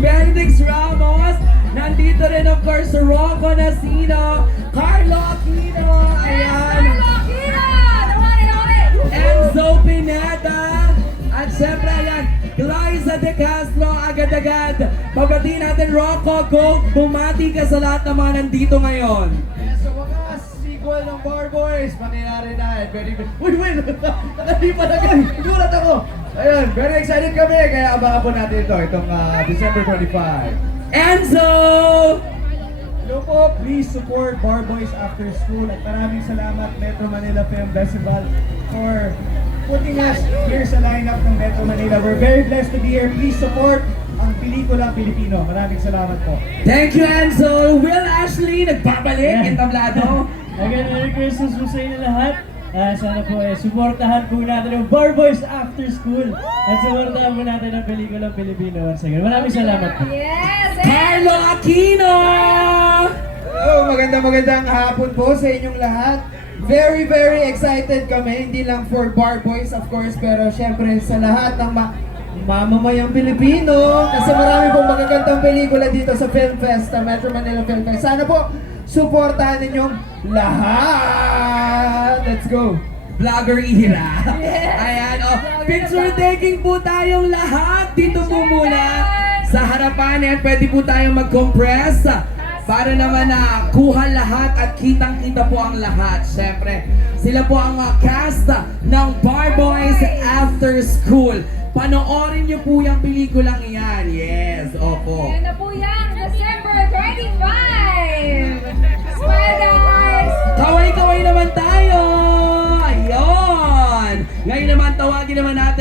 Benedix Ramos. Nandito rin of course Rocco Nasino, Carlo Aquino, ayan, Enzo Pineda, at syempre ayan, Glyza De Castro, agad-agad. Pabati natin Rocco, go, bumati ka sa lahat ng mga nandito ngayon. Sa wakas, sequel ng Bar Boys, mangyayari na. Very good. Uy, nakalipa na kayo. Gulat ako. Ayun, very excited kami. Kaya abangan po natin ito, itong December 25. Enzo! Hello po, please support Bar Boys After School. At maraming salamat Metro Manila Film Festival for putting us here sa lineup ng Metro Manila. We're very blessed to be here. Please support ang pelikulang Pilipino. Maraming salamat po. Thank you, Enzo. Will Ashley, nagbabalik, entablado. Again, Merry Christmas po sa inyo lahat. Sana po supportahan po natin ang Bar Boys After School. At supportahan po natin ang pelikulang Pilipino once again. Maraming salamat po. Yes! Carlo Aquino! Hello, magandang hapon po sa inyong lahat. Very, very excited kami. Hindi lang for Bar Boys, of course, pero syempre sa lahat ng mamamayang Pilipino. Kasi marami pong magagandang pelikula dito sa Film Fest, Metro Manila Film Fest. Sana po, supportahan ninyong lahat. Let's go! Vlogger Ira. Ayan, oh, picture taking po tayong lahat. Dito po muna sa harapan. Ayan, pwede po tayong mag-compress para naman na kuha lahat at kitang-kita po ang lahat. Siyempre, sila po ang cast ng Bar Boys After School. Panoorin niyo po yung pelikulang iyan. Yes, opo. Yan na po yan, December 25! Smile guys! Kaway-kaway naman tayo! Ayun! Ngayon naman, tawagin naman natin